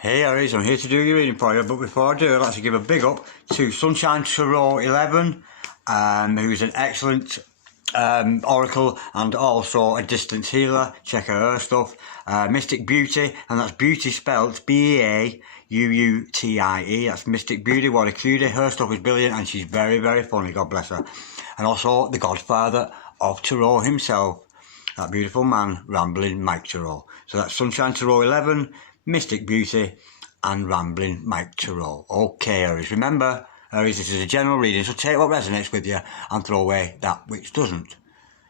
Hey Aries, I'm here to do your reading for you, but before I do, I'd like to give a big up to Sunshine Tarot 11, who's an excellent oracle and also a distance healer. Check out her stuff. Mystic Beauty, and that's beauty spelled B-A-U-U-T-I-E. That's Mystic Beauty, what a cutie. Her stuff is brilliant and she's very, very funny, God bless her. And also the godfather of Tarot himself, that beautiful man, Rambling Mike Tarot. So that's Sunshine Tarot 11, Mystic Beauty and Rambling Mike Tarot. Okay, Aries, remember, Aries, this is a general reading, so take what resonates with you and throw away that which doesn't.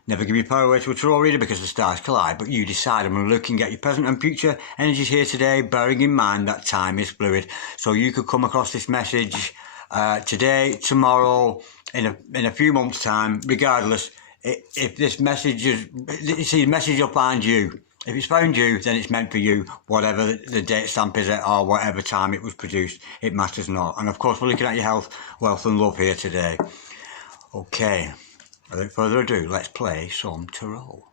Never give your power away to a tarot reader because the stars collide, but you decide. And we're looking at your present and future energies here today, bearing in mind that time is fluid. So you could come across this message today, tomorrow, in a few months' time, regardless. If this message is, see, the message will find you. If it's found you, then it's meant for you, whatever the date stamp is at or whatever time it was produced, it matters not. And of course, we're looking at your health, wealth and love here today. Okay, without further ado, let's play some tarot.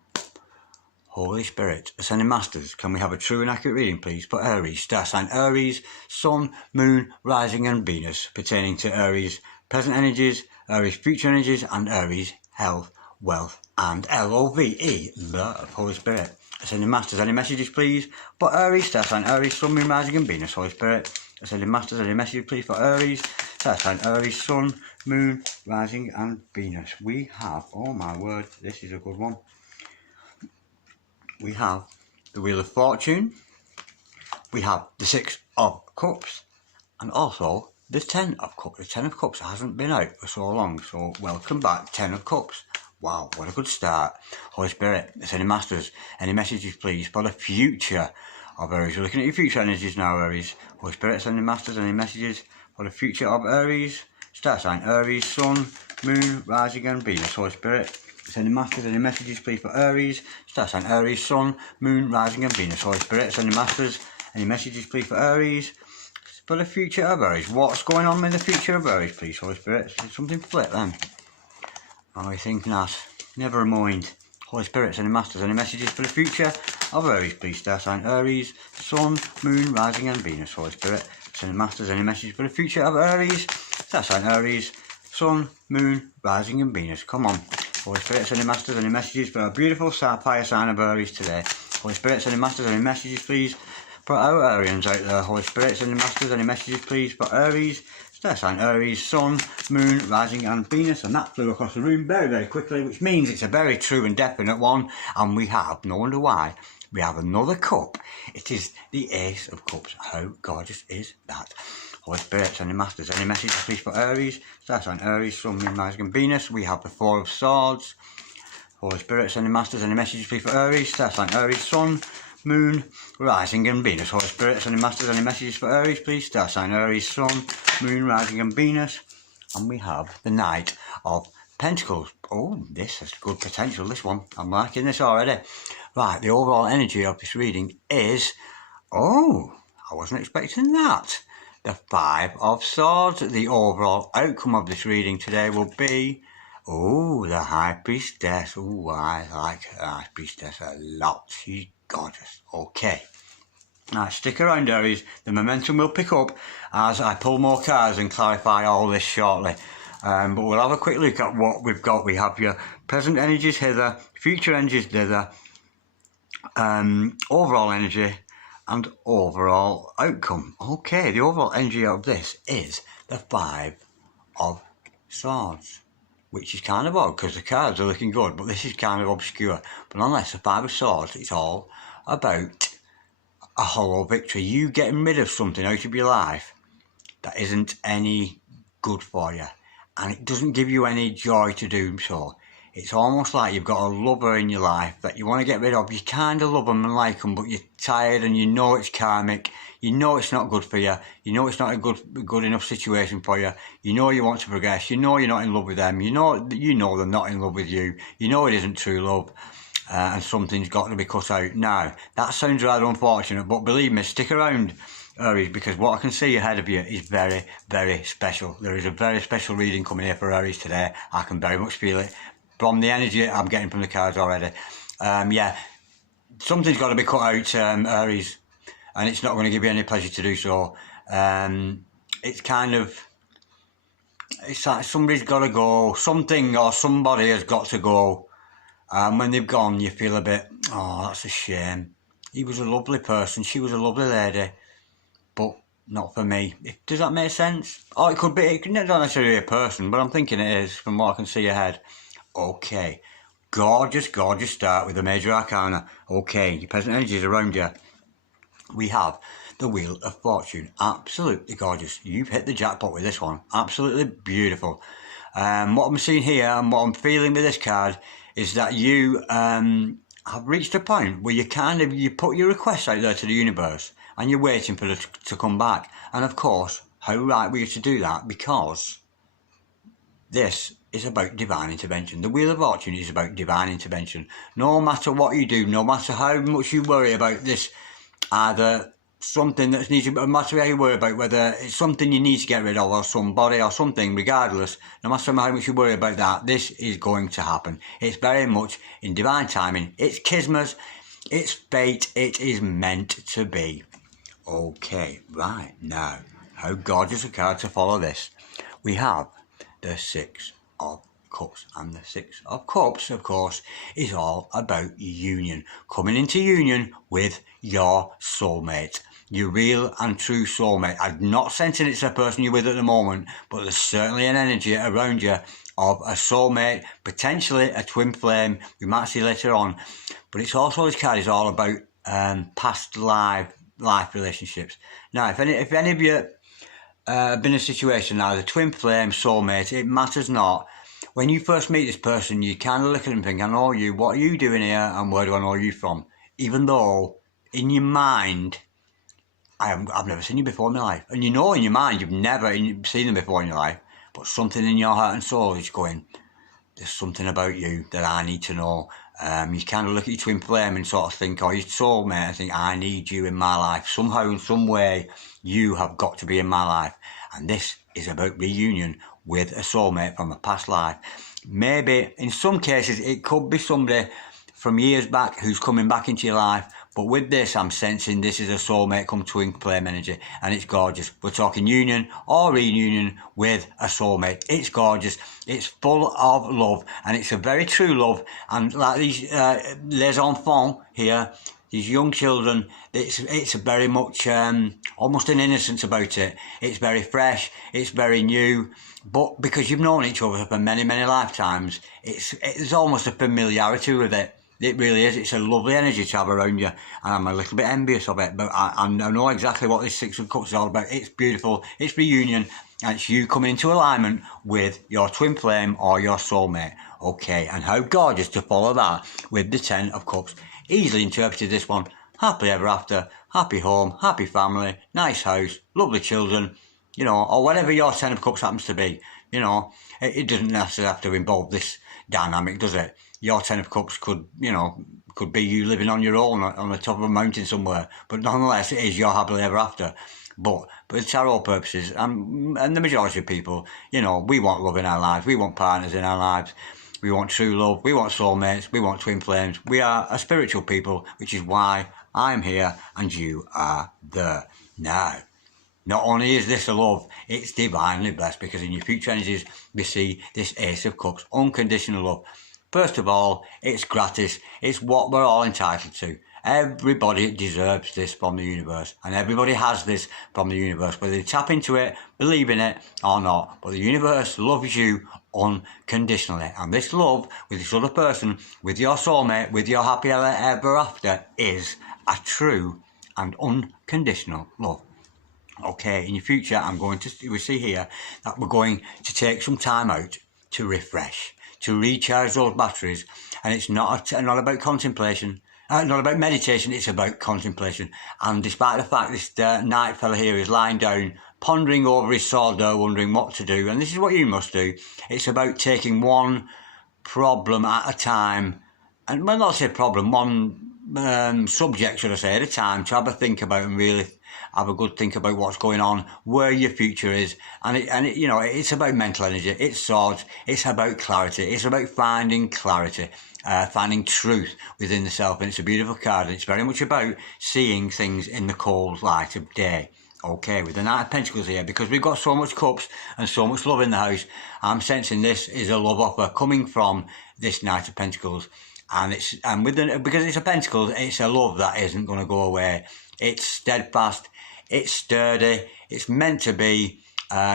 Holy Spirit, Ascending Masters, can we have a true and accurate reading, please, for Aries, star sign Aries, Sun, Moon, Rising and Venus, pertaining to Aries present energies, Aries future energies, and Aries health, wealth, and L-O-V-E, love. Holy Spirit, Ascending Masters, any messages, please, for Aries, star sign Aries, Sun, Moon, Rising and Venus. Holy Spirit, Ascending Masters, any messages, please, for Aries, star sign Aries, Sun, Moon, Rising and Venus. We have, oh my word, this is a good one. We have the Wheel of Fortune, we have the Six of Cups, and also the Ten of Cups. The Ten of Cups hasn't been out for so long, so welcome back, Ten of Cups. Wow, what a good start. Holy Spirit, Ascending Masters, any messages, please, for the future of Aries? We're looking at your future energies now, Aries. Holy Spirit, Ascending Masters, any messages for the future of Aries? Star sign Aries, Sun, Moon, Rising and Venus. Holy Spirit, Ascending Masters, any messages, please, for Aries? Star sign Aries, Sun, Moon, Rising and Venus. Holy Spirit, Ascending Masters, any messages, please, for Aries? For the future of Aries. What's going on in the future of Aries, please, Holy Spirit? Something flip then. I think not. Never mind. Holy Spirit, Ascending Masters, any messages for the future of Aries, please? Star sign Aries, Sun, Moon, Rising and Venus. Holy Spirit, Ascending Masters, any messages for the future of Aries? Star sign Aries, Sun, Moon, Rising and Venus. Come on. Holy Spirit, Ascending Masters, any messages for our beautiful fire sign of Aries today? Holy Spirit, Ascending Masters, any messages, please, for our Arians out there? Holy Spirit, Ascending Masters, any messages, please, for Aries? Star sign Aries, Sun, Moon, Rising and Venus. And that flew across the room very, very quickly, which means it's a very true and definite one. And we have, no wonder why, we have another cup. It is the Ace of Cups. How gorgeous is that? Holy Spirit, Ascending Masters, any messages, please, for Aries? Star sign Aries, Sun, Moon, Rising and Venus. We have the Four of Swords. Holy Spirit, Ascending Masters, any messages, please, for Aries? Star sign Aries, Sun, Moon, Rising and Venus. Holy Spirit, Ascending Masters, any messages for Aries, please? Star sign Aries, Sun, Moon, Rising and Venus. And we have the Knight of Pentacles. Oh, this has good potential, this one. I'm liking this already. Right, the overall energy of this reading is, oh, I wasn't expecting that. The Five of Swords. The overall outcome of this reading today will be, oh, the High Priestess. Oh, I like the High Priestess a lot. She's gorgeous. Okay. Now, stick around, Aries. The momentum will pick up as I pull more cards and clarify all this shortly. But we'll have a quick look at what we've got. We have your present energies hither, future energies thither, overall energy, and overall outcome. Okay, the overall energy of this is the Five of Swords, which is kind of odd because the cards are looking good, but this is kind of obscure. But nonetheless, the Five of Swords, it's all about a hollow victory. You getting rid of something out of your life that isn't any good for you, and it doesn't give you any joy to do so. It's almost like you've got a lover in your life that you want to get rid of. You kind of love them and like them, but you're tired and you know it's karmic. You know it's not good for you. You know it's not a good enough situation for you. You know you want to progress. You know you're not in love with them. You know they're not in love with you. You know it isn't true love. And something's got to be cut out. Now, that sounds rather unfortunate, but believe me, stick around, Aries, because what I can see ahead of you is very, very special. There is a very special reading coming here for Aries today. I can very much feel it from the energy I'm getting from the cards already. Yeah, something's got to be cut out, Aries. and it's not going to give you any pleasure to do so. It's kind of, it's like somebody's got to go, something or somebody has got to go, and when they've gone you feel a bit, oh, that's a shame. He was a lovely person, she was a lovely lady, but not for me. Does that make sense? Or it could be, it not necessarily be a person, but I'm thinking it is from what I can see ahead. Okay, gorgeous, gorgeous start with the Major Arcana. Okay, your present energies around you. We have the Wheel of Fortune. Absolutely gorgeous. You've hit the jackpot with this one. Absolutely beautiful. What I'm seeing here and what I'm feeling with this card is that you have reached a point where you put your requests out there to the universe and you're waiting for it to come back. And of course, how right were you to do that? Because this is about divine intervention. The Wheel of Fortune is about divine intervention. No matter what you do, no matter how much you worry about this, either something that needs to, no matter how you worry about whether it's something you need to get rid of or somebody or something, regardless, no matter how much you worry about that, this is going to happen. It's very much in divine timing. It's kismet, it's fate, it is meant to be. Okay, right, now, how gorgeous a card to follow this. We have the Six of Cups, and the Six of Cups, of course, is all about union, coming into union with your soulmate, your real and true soulmate. I'm not sensing it's a person you're with at the moment, but there's certainly an energy around you of a soulmate, potentially a twin flame, we might see later on. But it's also, this card is all about past life relationships. Now, if any of you been in a situation, either twin flame, soulmate, it matters not. When you first meet this person, you kind of look at them and think, I know you, what are you doing here and where do I know you from? Even though in your mind, I've never seen you before in my life. And you know in your mind you've never seen them before in your life, but something in your heart and soul is going, there's something about you that I need to know. You kind of look at your twin flame and sort of think, or your soulmate, and think, I need you in my life. Somehow, in some way, you have got to be in my life. And this is about reunion with a soulmate from a past life. Maybe, in some cases, it could be somebody from years back who's coming back into your life. But with this, I'm sensing this is a soulmate come twin flame energy, and it's gorgeous. We're talking union or reunion with a soulmate. It's gorgeous. It's full of love, and it's a very true love. And like these les enfants here, these young children, it's very much almost an innocence about it. It's very fresh. It's very new. But because you've known each other for many, many lifetimes, there's almost a familiarity with it. It really is. It's a lovely energy to have around you, and I'm a little bit envious of it, but I know exactly what this Six of Cups is all about. It's beautiful, it's reunion, and it's you coming into alignment with your twin flame or your soulmate. Okay, and how gorgeous to follow that with the Ten of Cups. Easily interpreted, this one. Happily ever after, happy home, happy family, nice house, lovely children, you know, or whatever your Ten of Cups happens to be. You know, it doesn't necessarily have to involve this dynamic, does it? Your Ten of Cups could be you living on your own on the top of a mountain somewhere, but nonetheless it is your happily ever after. But for tarot purposes, and the majority of people, you know, we want love in our lives, we want partners in our lives, we want true love, we want soulmates, we want twin flames. We are a spiritual people, which is why I'm here and you are there. Now, not only is this a love, it's divinely blessed, because in your future energies we see this Ace of Cups, unconditional love. First of all, it's gratis. It's what we're all entitled to. Everybody deserves this from the universe, and everybody has this from the universe, whether they tap into it, believe in it or not. But the universe loves you unconditionally, and this love with this other person, with your soulmate, with your happy ever after, is a true and unconditional love. Okay, in your future, we see here that we're going to take some time out to refresh, to recharge those batteries. And it's not about contemplation, not about meditation, it's about contemplation. And despite the fact this knight fella here is lying down, pondering over his sword there, wondering what to do, and this is what you must do, it's about taking one problem at a time, and well, not say problem, one subject, should I say, at a time, to have a think about and really have a good think about what's going on, where your future is, and you know, it's about mental energy. It's swords. It's about clarity. It's about finding clarity, finding truth within the self, and it's a beautiful card. It's very much about seeing things in the cold light of day. Okay, with the Knight of Pentacles here, because we've got so much cups and so much love in the house, I'm sensing this is a love offer coming from this Knight of Pentacles. And because it's a Pentacles, it's a love that isn't going to go away. It's steadfast, it's sturdy, it's meant to be.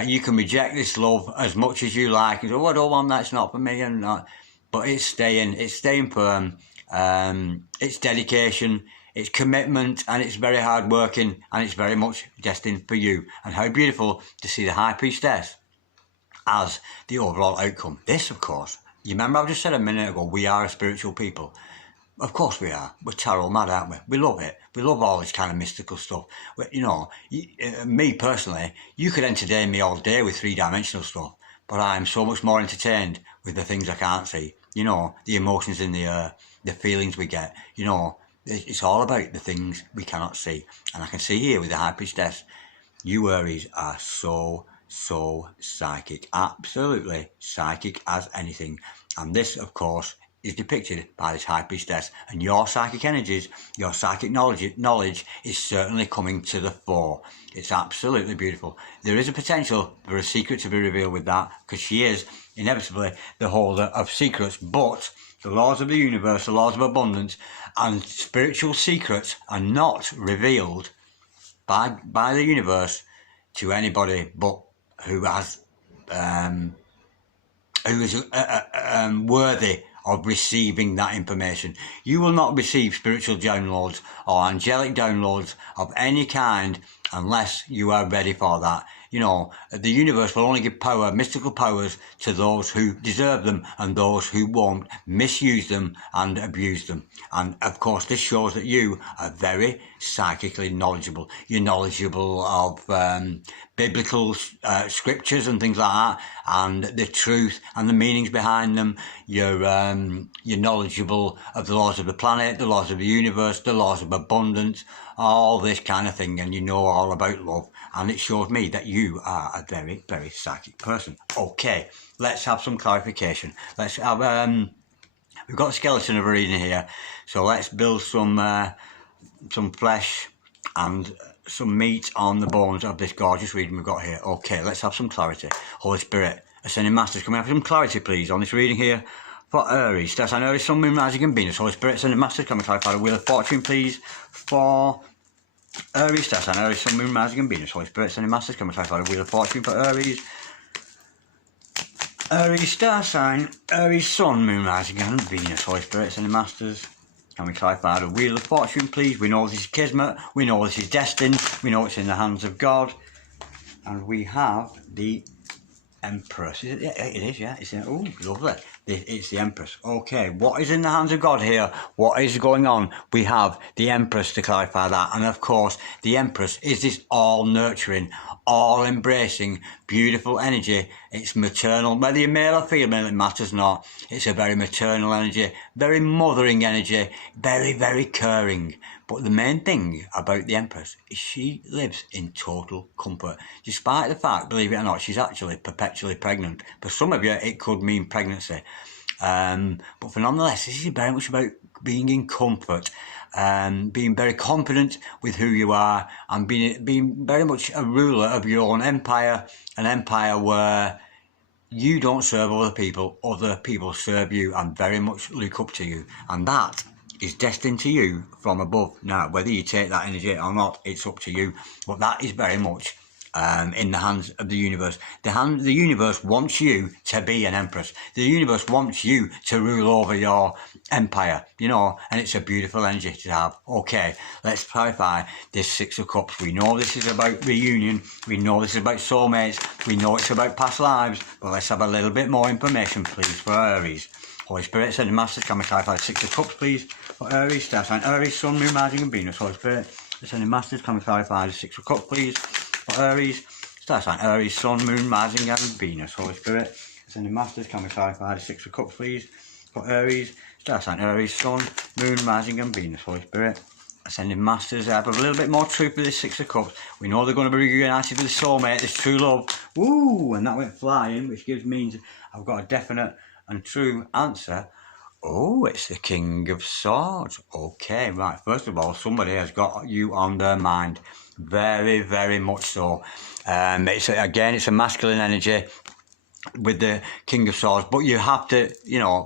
You can reject this love as much as you like. You go, oh, I don't want that, it's not for me, and not. But it's staying firm. It's dedication, it's commitment, and it's very hard working, and it's very much destined for you. And how beautiful to see the High Priestess as the overall outcome. This, of course, you remember I just said a minute ago, we are a spiritual people. Of course we are. We're tarot mad, aren't we? We love it. We love all this kind of mystical stuff. You know, me personally, you could entertain me all day with three-dimensional stuff, but I'm so much more entertained with the things I can't see. You know, the emotions in the air, the feelings we get. You know, it's all about the things we cannot see. And I can see here with the High Priestess, you Aries are so psychic, absolutely psychic as anything. And this, of course, is depicted by this High Priestess, and your psychic energies, your psychic knowledge is certainly coming to the fore. It's absolutely beautiful. There is a potential for a secret to be revealed with that, because she is inevitably the holder of secrets, but the laws of the universe, the laws of abundance and spiritual secrets are not revealed by the universe to anybody but who is worthy of receiving that information. You will not receive spiritual downloads or angelic downloads of any kind unless you are ready for that. You know, the universe will only give power, mystical powers, to those who deserve them and those who won't misuse them and abuse them. And of course, this shows that you are very psychically knowledgeable. You're knowledgeable of biblical scriptures and things like that, and the truth and the meanings behind them. You're knowledgeable of the laws of the planet, the laws of the universe, the laws of abundance, all this kind of thing, and you know all about love. And it shows me that you are a very, very psychic person. Okay, let's have some clarification. Let's have we've got a skeleton of a reading here, so let's build some flesh and some meat on the bones of this gorgeous reading we've got here. Okay, let's have some clarity. Holy Spirit, Ascending Masters, can we have some clarity, please, on this reading here for Aries? That's an Aries, Sun, Moon, Rising and Venus. Holy Spirit, Ascending Masters, can we clarify the Wheel of Fortune, please, for Aries? That's an Aries, Sun, Moon, Rising and Venus. Holy Spirit, Ascending Masters, can we clarify the Wheel of Fortune for Aries? Aries star sign, Aries, Sun, Moon, Rising and Venus. Holy Spirit, Ascending Masters, can we clarify the Wheel of Fortune, please? We know this is Kismet, we know this is destined, we know it's in the hands of God, and we have the Empress. It is, yeah. It's oh, lovely. It's the Empress. Okay, what is in the hands of God here? What is going on? We have the Empress to clarify that, and of course, the Empress is this all-nurturing, all-embracing, beautiful energy. It's maternal, whether you're male or female, it matters not. It's a very maternal energy, very mothering energy, very, very caring. But the main thing about the Empress is she lives in total comfort. Despite the fact, believe it or not, she's actually perpetually pregnant. For some of you, it could mean pregnancy. But for nonetheless, this is very much about being in comfort, being very confident with who you are, and being very much a ruler of your own empire, an empire where you don't serve other people serve you and very much look up to you. And that is destined to you from above. Now, whether you take that energy or not, it's up to you. But that is very much in the hands of the universe. The universe wants you to be an empress. The universe wants you to rule over your empire, you know, and it's a beautiful energy to have. Okay, let's clarify this Six of Cups. We know this is about reunion. We know this is about soulmates. We know it's about past lives. But let's have a little bit more information, please, for Aries. Holy Spirit, Ascending Masters, can we clarify Six of Cups, please, for Aries? Star sign Aries, Sun, Moon, Rising and Venus. Holy Spirit, Ascending Masters, can we clarify the Six of Cups, please, for Aries? Star sign Aries, Sun, Moon, Rising and Venus. Holy Spirit, Ascending Masters, can we clarify the Six of Cups, please, for Aries? Star sign Aries, Sun, Moon, Rising and Venus. Holy Spirit, Ascending Masters, I have a little bit more truth with this Six of Cups. We know they're going to be reunited with the soulmate, this true love. Ooh, and that went flying, which means I've got a definite and true answer. Oh, it's the King of Swords. Okay, right. First of all, somebody has got you on their mind. Very, very much so. It's a masculine energy with the King of Swords, but you have to,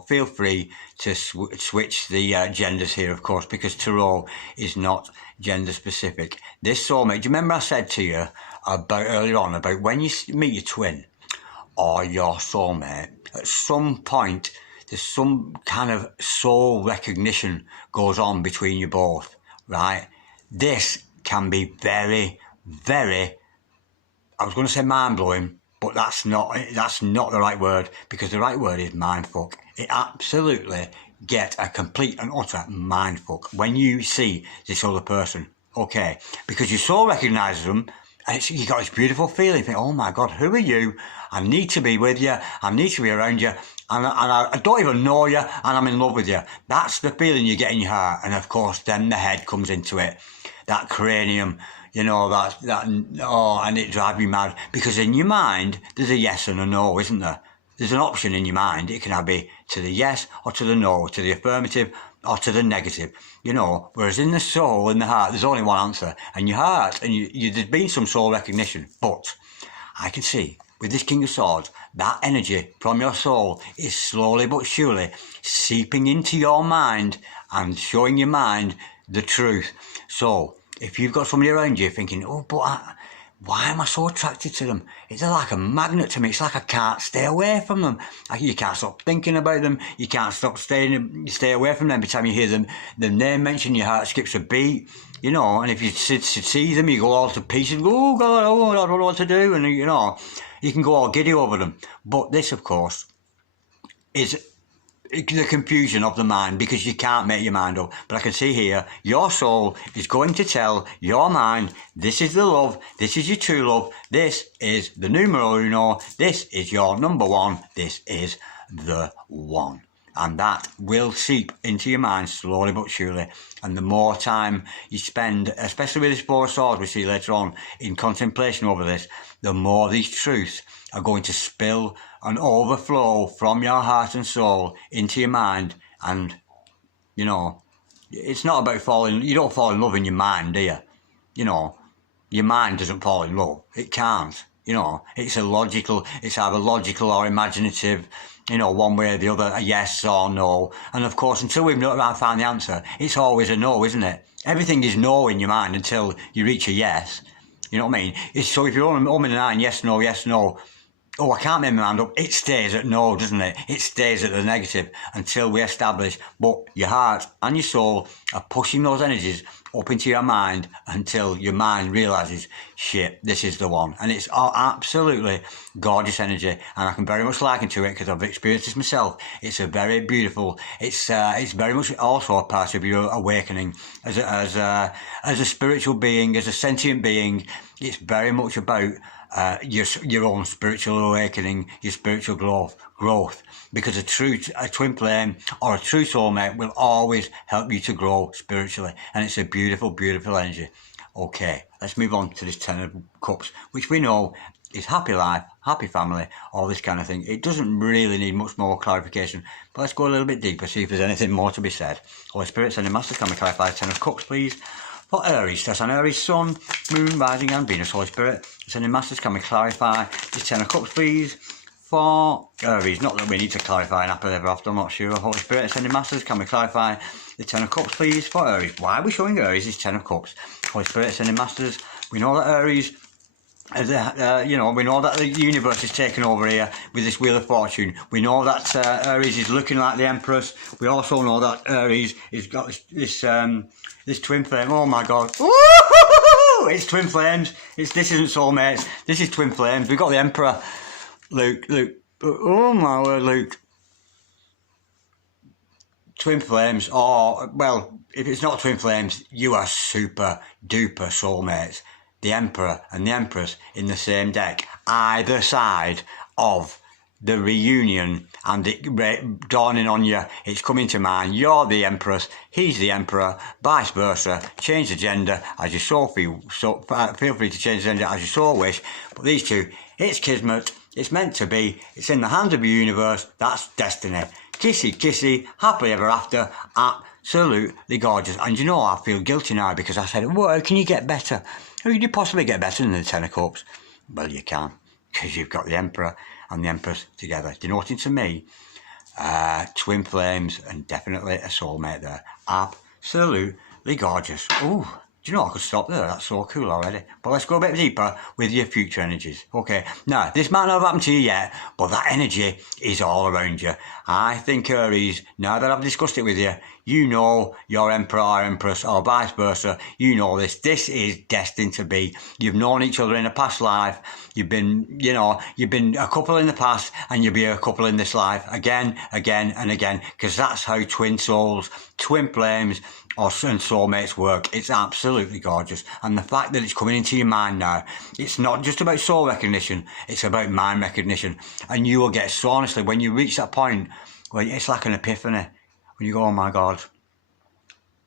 feel free to switch the genders here, of course, because tarot is not gender specific. This soulmate, do you remember I said to you about earlier on about when you meet your twin or your soulmate, at some point there's some kind of soul recognition goes on between you both, right? This can be very, very, I was going to say mind-blowing, but that's not the right word, because the right word is mindfuck. It absolutely get a complete and utter mindfuck when you see this other person, okay? Because your soul recognises them, and you got this beautiful feeling. You think, oh my God, who are you? I need to be with you. I need to be around you. And I don't even know you, and I'm in love with you. That's the feeling you get in your heart. And of course, then the head comes into it. That cranium, and it drives me mad. Because in your mind, there's a yes and a no, isn't there? There's an option in your mind. It can either be to the yes or to the no, to the affirmative or to the negative. Whereas in the soul, in the heart, there's only one answer. And your heart, and there's been some soul recognition. But I can see, with this King of Swords, that energy from your soul is slowly but surely seeping into your mind and showing your mind the truth. So, if you've got somebody around you thinking, oh, but why am I so attracted to them? They're like a magnet to me. It's like I can't stay away from them. You can't stop thinking about them. You can't stop stay away from them. Every time you hear them, the name mentioned, your heart skips a beat. And if you see them, you go all to pieces. Oh, God, I don't know what to do. And, you can go all giddy over them. But this, of course, is the confusion of the mind, because you can't make your mind up. But I can see here, your soul is going to tell your mind, this is the love, this is your true love, this is the numero uno, this is your number one, this is the one. And that will seep into your mind slowly but surely. And the more time you spend, especially with this Four of Swords we see later on, in contemplation over this, the more these truths are going to spill and overflow from your heart and soul into your mind. And, it's not about you don't fall in love in your mind, do you? Your mind doesn't fall in love. It can't. It's either logical or imaginative, one way or the other, a yes or no. And of course, until we've found the answer, it's always a no, isn't it? Everything is no in your mind until you reach a yes. You know what I mean? So if you're on a 9, yes, no, oh, I can't make my mind up, it stays at no, doesn't it? It stays at the negative until we establish. But your heart and your soul are pushing those energies up into your mind until your mind realises, shit, this is the one. And it's absolutely gorgeous energy, and I can very much liken to it because I've experienced this myself. It's a very beautiful, it's very much also a part of your awakening as a spiritual being, as a sentient being. It's very much about your own spiritual awakening, your spiritual growth, because a twin flame or a true soulmate will always help you to grow spiritually, and it's a beautiful, beautiful energy. Okay, let's move on to this Ten of Cups, which we know is happy life, happy family, all this kind of thing. It doesn't really need much more clarification, but let's go a little bit deeper, see if there's anything more to be said. Holy Spirit, sending Master, can we clarify Ten of Cups, please? For Aries, that's an Aries Sun, Moon, Rising and Venus. Holy Spirit, sending Masters, can we clarify this Ten of Cups, please? For Aries, not that we need to clarify an apple ever after, I'm not sure. Holy Spirit, sending Masters, can we clarify the Ten of Cups, please? For Aries, why are we showing Aries this Ten of Cups? Holy Spirit, sending Masters, we know that Aries, we know that the universe is taking over here with this Wheel of Fortune. We know that Aries is looking like the Empress. We also know that Aries has got this twin flame. Oh my God! Woo-hoo-hoo-hoo! It's twin flames. This isn't soulmates. This is twin flames. We've got the Emperor, Luke. Oh my word, Luke. Twin flames. Oh well, if it's not twin flames, you are super duper soulmates. The Emperor and the Empress in the same deck, either side of the reunion and it dawning on you, it's coming to mind, you're the Empress, he's the Emperor, vice versa, change the gender as you so feel, feel free to change the gender as you so wish, but these two, it's kismet, it's meant to be, it's in the hands of the universe, that's destiny. Kissy, kissy, happily ever after, absolutely gorgeous. And you know, I feel guilty now because I said, well, how can you get better? How can you possibly get better than the Ten of Cups? Well, you can, because you've got the Emperor and the Empress together. Denoting to me, twin flames and definitely a soulmate there. Absolutely gorgeous. Ooh, do you know I could stop there? That's so cool already. But let's go a bit deeper with your future energies. Okay, now, this might not have happened to you yet, but that energy is all around you. I think, Aries, now that I've discussed it with you, you know your Emperor or Empress or vice versa, you know this. This is destined to be. You've known each other in a past life. You've been, you've been a couple in the past and you'll be a couple in this life again, again and again, because that's how twin souls, twin flames, and soulmates work. It's absolutely gorgeous. And the fact that it's coming into your mind now, it's not just about soul recognition, it's about mind recognition. And you will get so, honestly, when you reach that point where it's like an epiphany, when you go, oh my God,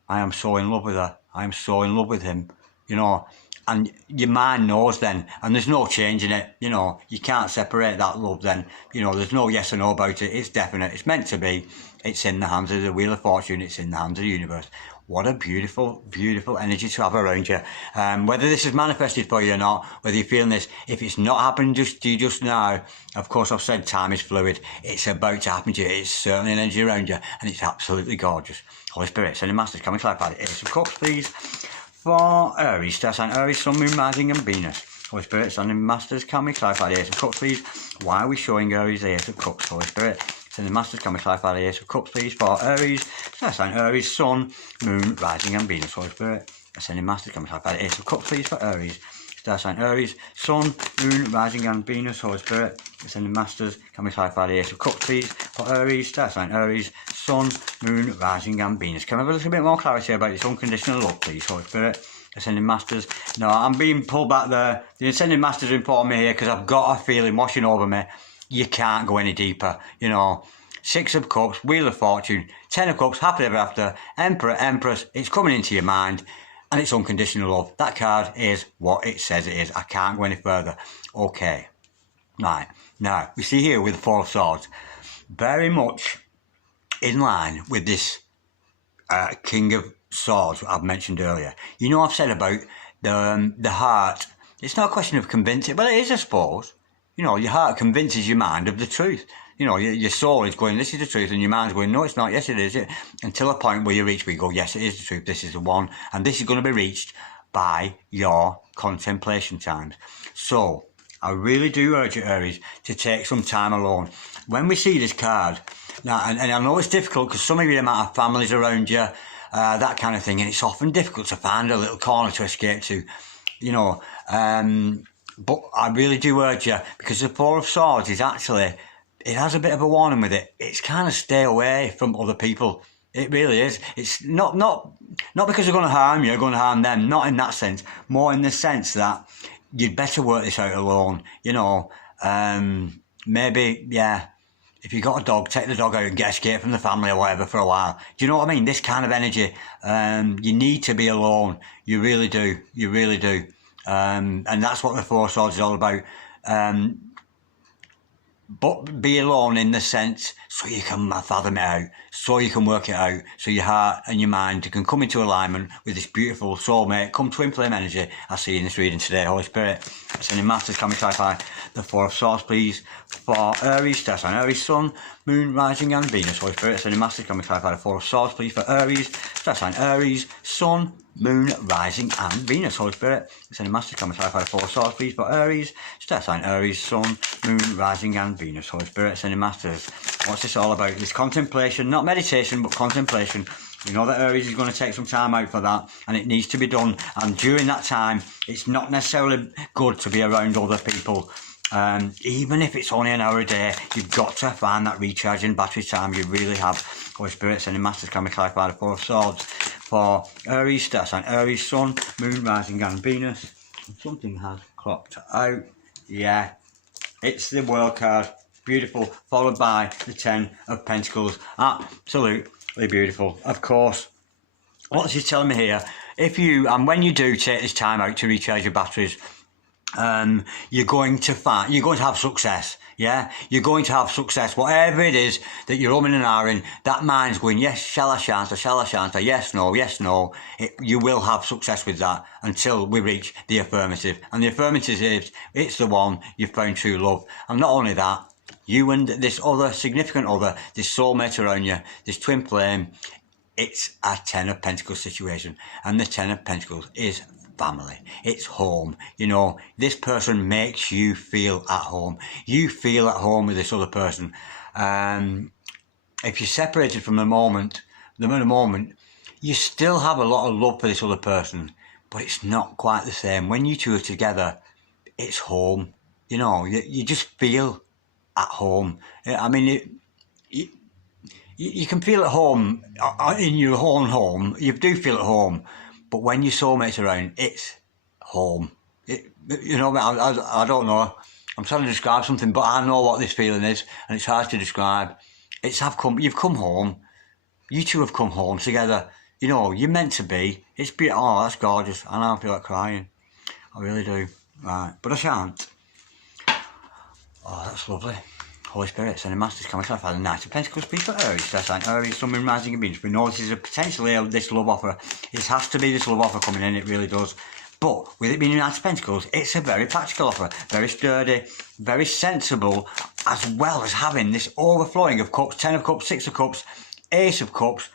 I am so in love with her, I am so in love with him, and your mind knows then, and there's no changing it, you can't separate that love then, there's no yes or no about it, it's definite, it's meant to be, it's in the hands of the Wheel of Fortune, it's in the hands of the universe. What a beautiful, beautiful energy to have around you. Whether this is manifested for you or not, whether you're feeling this, if it's not happened to you just now, of course I've said time is fluid. It's about to happen to you. It's certainly an energy around you, and it's absolutely gorgeous. Holy Spirit, sending masters, can we clarify the Ace of Cups, please? For Aries, star sign Aries, Sun, Moon, Rising and Venus. Holy Spirit, sending masters, can we clarify the Ace of Cups, please? Why are we showing Aries the Ace of Cups? Holy Spirit, sending masters, can we clarify the Ace of Cups, please? For Aries, star sign Aries, Sun, Moon, Rising and Venus. Holy Spirit, sending masters, can we clarify the Ace of Cups, please? For Aries, star sign Aries, Sun, Moon, Rising and Venus. Holy Spirit, sending masters, can we clarify the Ace of Cups, please? For Aries, star sign Aries, Sun, Moon, Rising and Venus. Can we have a little bit more clarity about this unconditional love, please? Holy Spirit, ascending masters. No, I'm being pulled back there. The ascending masters are important me here because I've got a feeling washing over me. You can't go any deeper, Six of Cups, Wheel of Fortune, Ten of Cups, Happily Ever After, Emperor, Empress, it's coming into your mind, and it's unconditional love. That card is what it says it is. I can't go any further. Okay. Right. Now, we see here with the Four of Swords, very much in line with this King of Swords I've mentioned earlier. I've said about the heart. It's not a question of convincing, but it is, I suppose. Your heart convinces your mind of the truth. Your soul is going, this is the truth, and your mind's going, no, it's not, yes, it is. Until a point where you reach, where you go, yes, it is the truth, this is the one, and this is going to be reached by your contemplation times. So, I really do urge you, Aries, to take some time alone. When we see this card, now, and I know it's difficult because some of you might have families around you, that kind of thing, and it's often difficult to find a little corner to escape to, but I really do urge you, because the Four of Swords is actually, it has a bit of a warning with it. It's kind of stay away from other people. It really is. It's not because they're going to harm you, going to harm them. Not in that sense. More in the sense that you'd better work this out alone. Maybe, yeah, if you got a dog, take the dog out and get escape from the family or whatever for a while. Do you know what I mean? This kind of energy, you need to be alone. You really do. You really do. And that's what the Four of Swords is all about. But be alone in the sense so you can fathom it out, so you can work it out, so your heart and your mind can come into alignment with this beautiful soulmate, come twin flame energy I see in this reading today. Holy Spirit, sending masters, can we clarify the Four of Swords, please? For Aries, star sign Aries, Sun, Moon, Rising and Venus. Holy Spirit, sending masters, can we clarify the Four of Swords, please? For Aries, star sign Aries, Sun, Moon, Rising and Venus. Holy Spirit, sending masters, can we clarify the Four of Swords, please? For Aries, star sign Aries, Sun, Moon, Rising and Venus. Holy Spirit, sending masters. What's this all about? This contemplation, not meditation, but contemplation. We know that Aries is going to take some time out for that, and it needs to be done. And during that time, it's not necessarily good to be around other people. Even if it's only an hour a day, you've got to find that recharging battery time. You really have. Holy Spirit, sending masters, can we clarify the Four of Swords? For Aries, star sign Aries, Sun, Moon, Rising and Venus. Something has clocked out. Yeah, it's the World card. beautiful, followed by the 10 of Pentacles. Absolutely beautiful. Of course, what she's telling me here, if you, and when you do take this time out to recharge your batteries, you're going to have success. Yeah, you're going to have success. Whatever it is that you're umming and ahhing, that mind's going, yes, shall I, shan't I, yes, no. You will have success with that until we reach the affirmative. And the affirmative is, it's the one, you've found true love. And not only that, you and this other significant other, this soulmate around you, this twin flame, it's a 10 of Pentacles situation. And the 10 of Pentacles is family. It's home. You know, this person makes you feel at home. You feel at home with this other person. If you're separated from the moment, you still have a lot of love for this other person, but it's not quite the same. When you two are together, it's home. You know, you just feel at home. I mean, you can feel at home in your own home. You do feel at home. But when your soulmate's around, it's home. You know, I don't know. I'm trying to describe something, but I know what this feeling is, and it's hard to describe. You've come home. You two have come home together. You know, you're meant to be. It's beautiful. Oh, that's gorgeous. I know I feel like crying. I really do. Right, but I shan't. Oh, that's lovely. Holy Spirit, sending masters, can we clarify the Knight of Pentacles, please, for Aries, star sign Aries, Sun, Moon, Rising and Venus. We know this is a potentially this love offer. It has to be this love offer coming in, it really does. But with it being the Knight of Pentacles, it's a very practical offer, very sturdy, very sensible, as well as having this overflowing of cups, 10 of cups, 6 of cups, Ace of Cups,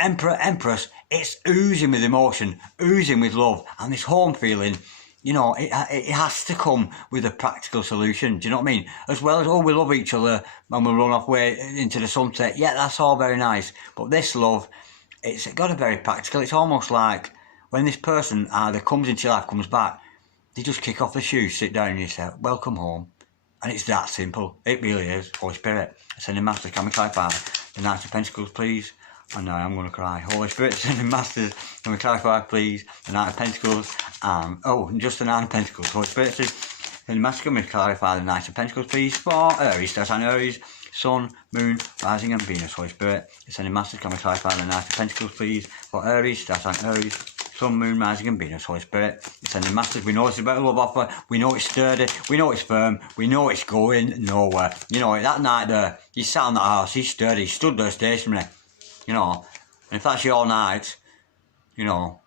Emperor, Empress. It's oozing with emotion, oozing with love, and this home feeling. You know, it has to come with a practical solution. Do you know what I mean? As well as, we love each other and we'll run off way into the sunset. Yeah, that's all very nice. But this love, it's got a very practical. It's almost like when this person either comes into your life, comes back, they just kick off the shoes, sit down and you say, welcome home. And it's that simple. It really is. Holy Spirit, sending masters, can we clarify the Knight of Pentacles, please? And now I'm going to cry. Holy Spirit, sending masters, can we clarify, please, the Knight of Pentacles? Just the Knight of Pentacles. Holy Spirit, sending masters, can we clarify the Knight of Pentacles, please, for Aries, star sign Aries, Sun, Moon, Rising and Venus. Holy Spirit, sending masters, can we clarify the Knight of Pentacles, please, for Aries, star sign Aries, Sun, Moon, Rising and Venus. Holy Spirit, sending masters. We know it's about a love offer. We know it's sturdy. We know it's firm. We know it's going nowhere. You know, that night there, he sat on that house. He's sturdy. He stood there stationary. You know, and if that's your night, you know,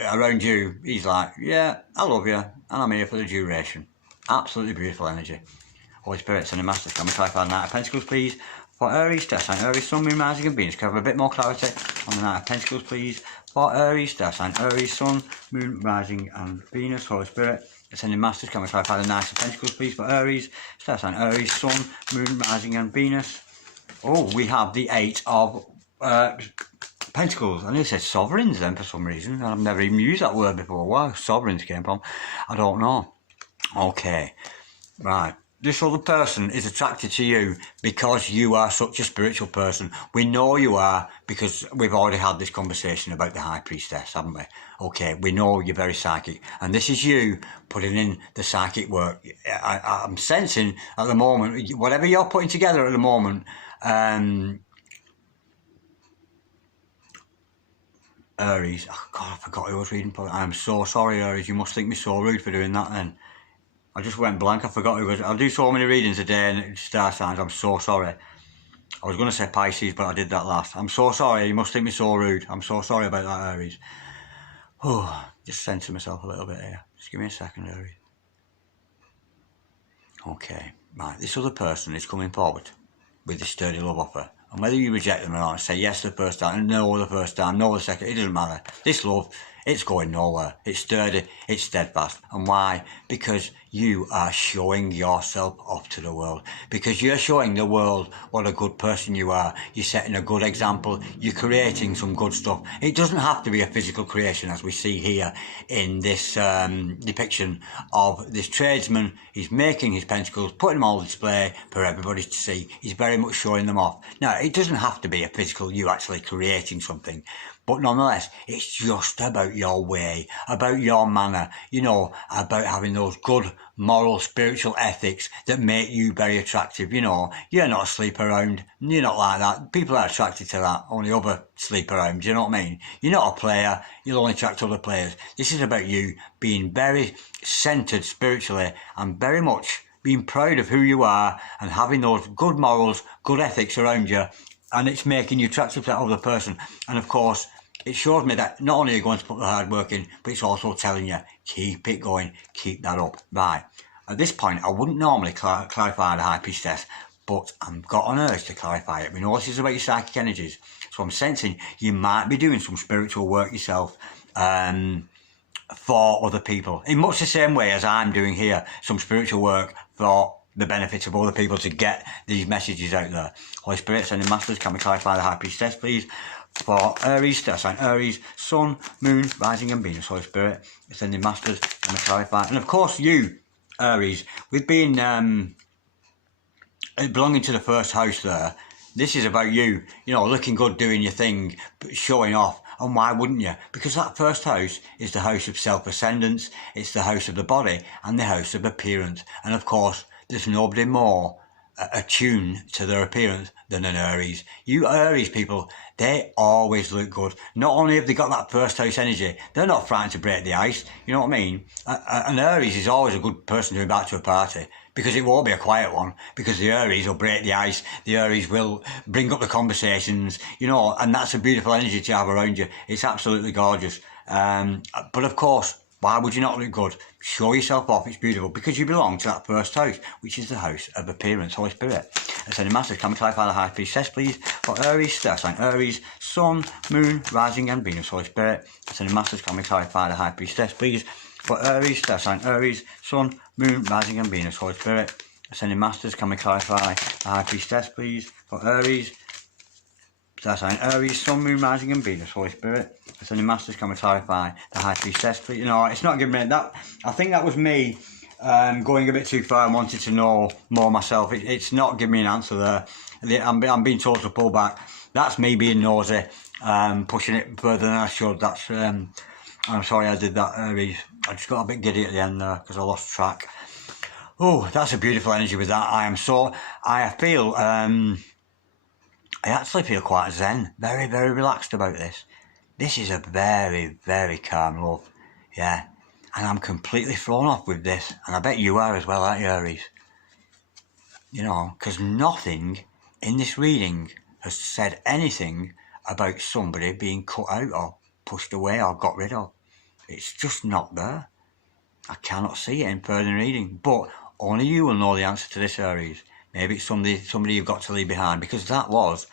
around you, he's like, yeah, I love you, and I'm here for the duration. Absolutely beautiful energy. Holy Spirit, sending masters, can we clarify the Knight of Pentacles, please? For Aries, star sign Aries, Sun, Moon, Rising and Venus. Can I have a bit more clarity on the Knight of Pentacles, please? For Aries, star sign Aries, Sun, Moon, Rising and Venus. Holy Spirit, sending masters, can we clarify the Knight of Pentacles, please? For Aries, star sign Aries, Sun, Moon, Rising and Venus. Oh, we have the 8 of Pentacles. I know it says sovereigns then for some reason. I've never even used that word before. Where sovereigns came from, I don't know. Okay, right. This other person is attracted to you because you are such a spiritual person. We know you are because we've already had this conversation about the High Priestess, haven't we? Okay, we know you're very psychic. And this is you putting in the psychic work. I'm sensing at the moment, whatever you're putting together at the moment, Aries, oh God, I forgot who I was reading. I'm so sorry, Aries. You must think me so rude for doing that then. I just went blank. I forgot who it was. I do so many readings a day and star signs. I'm so sorry. I was going to say Pisces, but I did that last. I'm so sorry. You must think me so rude. I'm so sorry about that, Aries. Oh, just censor myself a little bit here. Just give me a second, Aries. Okay, right. This other person is coming forward with this sturdy love offer. And whether you reject them or not, say yes the first time, no the first time, no the second, it doesn't matter. This love, it's going nowhere. It's sturdy, it's steadfast. And why? Because you are showing yourself off to the world. Because you're showing the world what a good person you are. You're setting a good example. You're creating some good stuff. It doesn't have to be a physical creation, as we see here in this depiction of this tradesman. He's making his pentacles, putting them all on display for everybody to see. He's very much showing them off. Now, it doesn't have to be a physical, you actually creating something. But nonetheless, it's just about your way, about your manner, you know, about having those good moral, spiritual ethics that make you very attractive, you know. You're not a sleep around, you're not like that. People are attracted to that, only other sleep around, you know what I mean? You're not a player, you'll only attract other players. This is about you being very centred spiritually and very much being proud of who you are and having those good morals, good ethics around you, and it's making you attractive to that other person. And of course, it shows me that not only are you going to put the hard work in, but it's also telling you, keep it going, keep that up. Right. At this point, I wouldn't normally clarify the High Priestess, but I've got an urge to clarify it. We know this is about your psychic energies, so I'm sensing you might be doing some spiritual work yourself for other people, in much the same way as I'm doing here, some spiritual work for the benefit of other people to get these messages out there. Holy Spirit, sending masters, can we clarify the High Priestess, please? For Aries, star sign Aries, Sun, Moon, Rising and Venus. Holy Spirit, sending masters, can we clarify? And of course you, Aries, with being belonging to the first house there, this is about you, you know, looking good, doing your thing, showing off. And why wouldn't you? Because that first house is the house of self-ascendance, it's the house of the body, and the house of appearance. And of course, there's nobody more attuned to their appearance than an Aries. You Aries people, they always look good. Not only have they got that first house energy, they're not frightened to break the ice. You know what I mean? An Aries is always a good person to invite to a party, because it won't be a quiet one, because the Aries will break the ice, the Aries will bring up the conversations, you know, and that's a beautiful energy to have around you. It's absolutely gorgeous. But of course, why would you not look good? Show yourself off, it's beautiful, because you belong to that first house, which is the house of appearance. Holy Spirit, ascending masters, can we clarify the High Priestess, please? For Aries, star sign Aries, Sun, Moon, Rising and Venus. Holy Spirit, ascending masters, can we clarify the High Priestess, please? For Aries, star sign Aries, Sun, Moon, Rising and Venus. Holy Spirit, ascending masters, can we clarify the High Priestess, please? For Aries, star sign Aries, Sun, Moon, Rising and Venus. Holy Spirit, ascending masters, can we clarify the High Priestess, please? You know, it's not giving me that. I think that was me going a bit too far and wanted to know more myself. It's not giving me an answer there. I'm being told to pull back. That's me being nosy, pushing it further than I should. That's I'm sorry I did that, Aries. I just got a bit giddy at the end there because I lost track. Oh, that's a beautiful energy with that. I feel, I actually feel quite zen, very, very relaxed about this. This is a very, very calm love, yeah. And I'm completely thrown off with this, and I bet you are as well, aren't you, Aries? You know, because nothing in this reading has said anything about somebody being cut out or pushed away or got rid of. It's just not there. I cannot see it in further reading, but only you will know the answer to this, Aries. Maybe it's somebody you've got to leave behind, because that was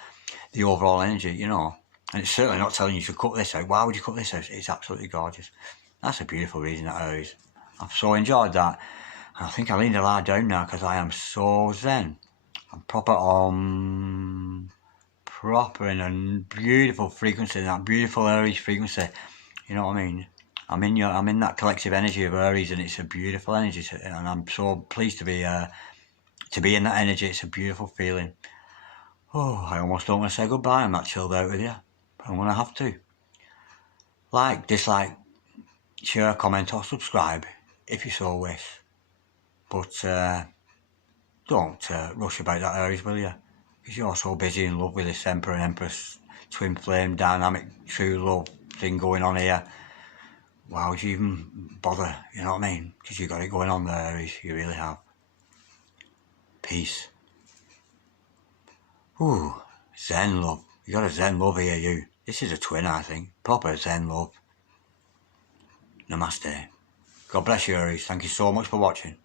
the overall energy, you know. And it's certainly not telling you to cut this out. Why would you cut this out? It's absolutely gorgeous. That's a beautiful reading, that, Aries. I've so enjoyed that. And I think I need to lie down now because I am so zen. I'm proper in a beautiful frequency, that beautiful Aries frequency. You know what I mean? I'm in that collective energy of Aries, and it's a beautiful energy, and I'm so pleased to be in that energy. It's a beautiful feeling. Oh, I almost don't want to say goodbye. I'm that chilled out with you, but I'm going to have to. Like, dislike, share, comment or subscribe if you so wish. But don't rush about that, Aries, will you? Because you're so busy in love with this Emperor and Empress twin flame dynamic true love thing going on here. Why would you even bother, you know what I mean? Because you got it going on there, Aries, you really have. Peace. Ooh, Zen love. You got a Zen love here, you. This is a twin, I think. Proper Zen love. Namaste. God bless you, Aries. Thank you so much for watching.